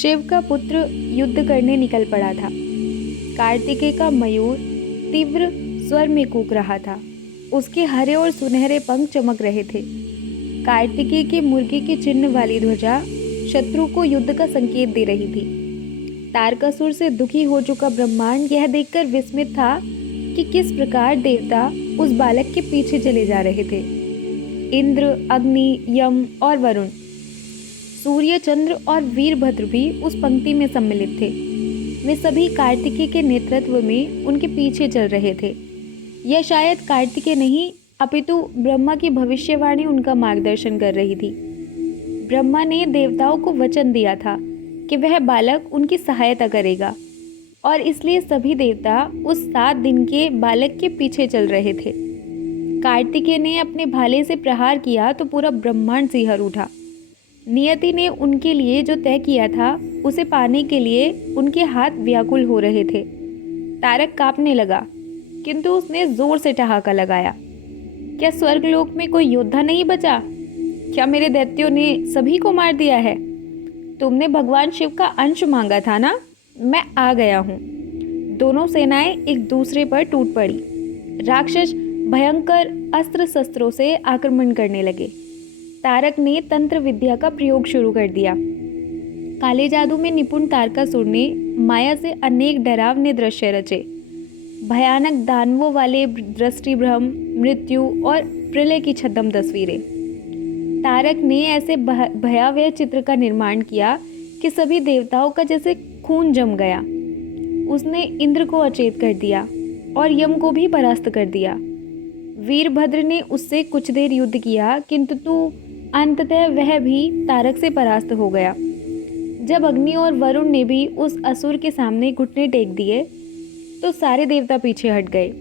शिव का पुत्र युद्ध करने निकल पड़ा था। कार्तिकेय का मयूर तीव्र स्वर में कूक रहा था। उसके हरे और सुनहरे पंख चमक रहे थे। कार्तिकेय के मुर्गे के चिन्ह वाली ध्वजा शत्रु को युद्ध का संकेत दे रही थी। तारकासुर से दुखी हो चुका ब्रह्मांड यह देखकर विस्मित था कि किस प्रकार देवता उस बालक के पीछे चले जा रहे थे। इंद्र, अग्नि, यम और वरुण, सूर्य, चंद्र और वीरभद्र भी उस पंक्ति में सम्मिलित थे। वे सभी कार्तिकेय के नेतृत्व में उनके पीछे चल रहे थे। यह शायद कार्तिकेय नहीं अपितु ब्रह्मा की भविष्यवाणी उनका मार्गदर्शन कर रही थी। ब्रह्मा ने देवताओं को वचन दिया था कि वह बालक उनकी सहायता करेगा और इसलिए सभी देवता उस 7 दिन के बालक के पीछे चल रहे थे। कार्तिकेय ने अपने भाले से प्रहार किया तो पूरा ब्रह्मांड सिहर उठा। नियति ने उनके लिए जो तय किया था उसे पाने के लिए उनके हाथ व्याकुल हो रहे थे। तारक कांपने लगा, किंतु उसने जोर से ठहाका लगाया। क्या स्वर्गलोक में कोई योद्धा नहीं बचा? क्या मेरे दैत्यों ने सभी को मार दिया है? तुमने भगवान शिव का अंश मांगा था ना? मैं आ गया हूँ। दोनों सेनाएं एक दूसरे पर टूट पड़ी। राक्षस भयंकर अस्त्र शस्त्रों से आक्रमण करने लगे। तारक ने तंत्र विद्या का प्रयोग शुरू कर दिया। काले जादू में निपुण तारकासुर ने माया से अनेक डरावने दृश्य रचे। भयानक दानवों वाले दृष्टिभ्रम, मृत्यु और प्रलय की छद्म तस्वीरें। तारक ने ऐसे भयावह चित्र का निर्माण किया कि सभी देवताओं का जैसे खून जम गया। उसने इंद्र को अचेत कर दिया और यम को भी परास्त कर दिया। वीरभद्र ने उससे कुछ देर युद्ध किया, किंतु अंततः वह भी तारक से परास्त हो गया। जब अग्नि और वरुण ने भी उस असुर के सामने घुटने टेक दिए तो सारे देवता पीछे हट गए।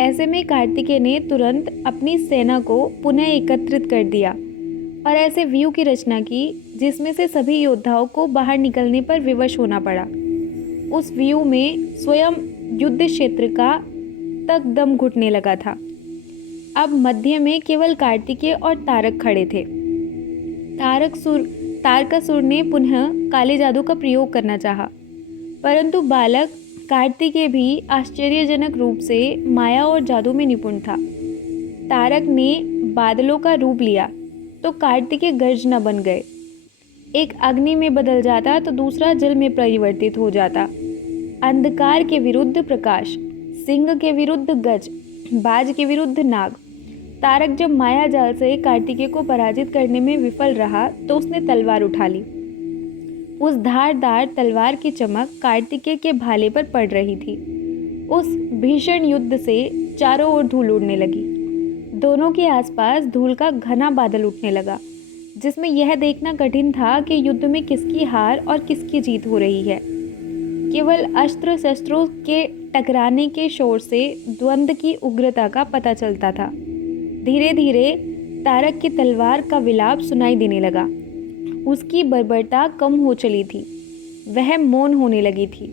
ऐसे में कार्तिकेय ने तुरंत अपनी सेना को पुनः एकत्रित कर दिया और ऐसे व्यू की रचना की जिसमें से सभी योद्धाओं को बाहर निकलने पर विवश होना पड़ा। उस व्यू में स्वयं युद्ध क्षेत्र का तक दम घुटने लगा था। अब मध्य में केवल कार्तिकेय और तारक खड़े थे। तारकासुर ने पुनः काले जादू का प्रयोग करना चाहा, परंतु बालक कार्तिकेय भी आश्चर्यजनक रूप से माया और जादू में निपुण था। तारक ने बादलों का रूप लिया तो कार्तिकेय गर्जना बन गए। एक अग्नि में बदल जाता तो दूसरा जल में परिवर्तित हो जाता। अंधकार के विरुद्ध प्रकाश, सिंह के विरुद्ध गज, बाज के विरुद्ध नाग। तारक जब माया जाल से कार्तिकेय को पराजित करने में विफल रहा तो उसने तलवार उठा ली। उस धारदार तलवार की चमक कार्तिकेय के भाले पर पड़ रही थी। उस भीषण युद्ध से चारों ओर धूल उड़ने लगी। दोनों के आसपास धूल का घना बादल उठने लगा, जिसमें यह देखना कठिन था कि युद्ध में किसकी हार और किसकी जीत हो रही है। केवल अस्त्र शस्त्रों के टकराने के शोर से द्वंद्व की उग्रता का पता चलता था। धीरे धीरे तारक की तलवार का विलाप सुनाई देने लगा। उसकी बर्बरता कम हो चली थी। वह मौन होने लगी थी।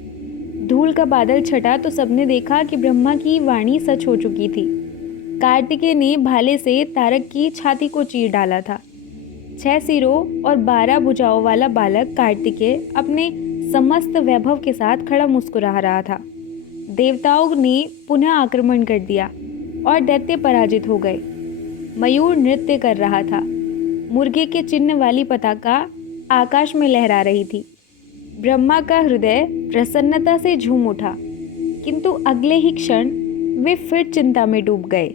धूल का बादल छटा तो सबने देखा कि ब्रह्मा की वाणी सच हो चुकी थी। कार्तिकेय ने भाले से तारक की छाती को चीर डाला था। 6 सिरों और 12 भुजाओं वाला बालक कार्तिकेय अपने समस्त वैभव के साथ खड़ा मुस्कुरा रहा था। देवताओं ने पुनः आक्रमण कर दिया और दैत्य पराजित हो गए। मयूर नृत्य कर रहा था। मुर्गे के चिन्ह वाली पताका आकाश में लहरा रही थी। ब्रह्मा का हृदय प्रसन्नता से झूम उठा, किंतु अगले ही क्षण वे फिर चिंता में डूब गए।